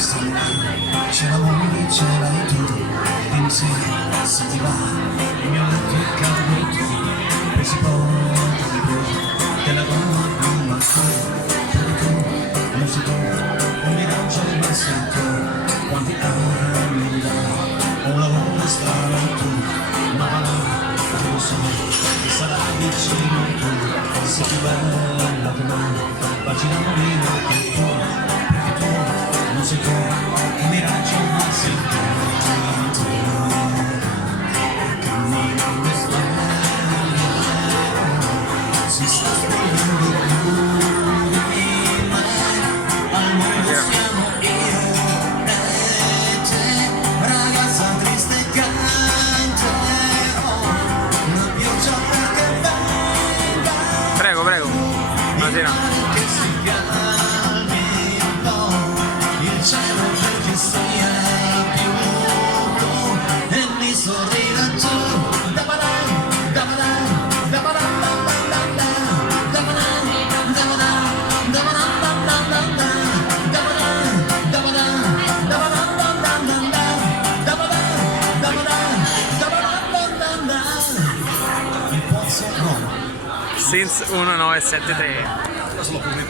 C'è l'amore, c'è l'hai tu, insieme se ti va, il mio letto è caldo tu, pensi porta di più, della donna più matura, perché tu, non sei tu, un miraggio ma sei tu, quanti anni mi dai, un lavoro strano tu, ma va là, che lo so, che sarà vicino tu, sei più bella che me, pagina morire che tu, perché tu, non sei tu, un miraggio ma sei tu, cammina le stelle, si sta spogliando più di me, al mondo siamo io e te, ragazza triste canterò, una pioggia perché venga, Prego, prego. Buonasera. che si calmi un po', il cielo perché sia più blu e mi sorrida tu, da-ba-dam, da-ba-dam, da-ba-dam, da-ba-dam, da-ba-dam, da-ba-dam, da-ba-dam, da-ba-dam, da-ba-dam, da-ba-dam, da-ba-dam, il Pozzo Roma. Since 1973.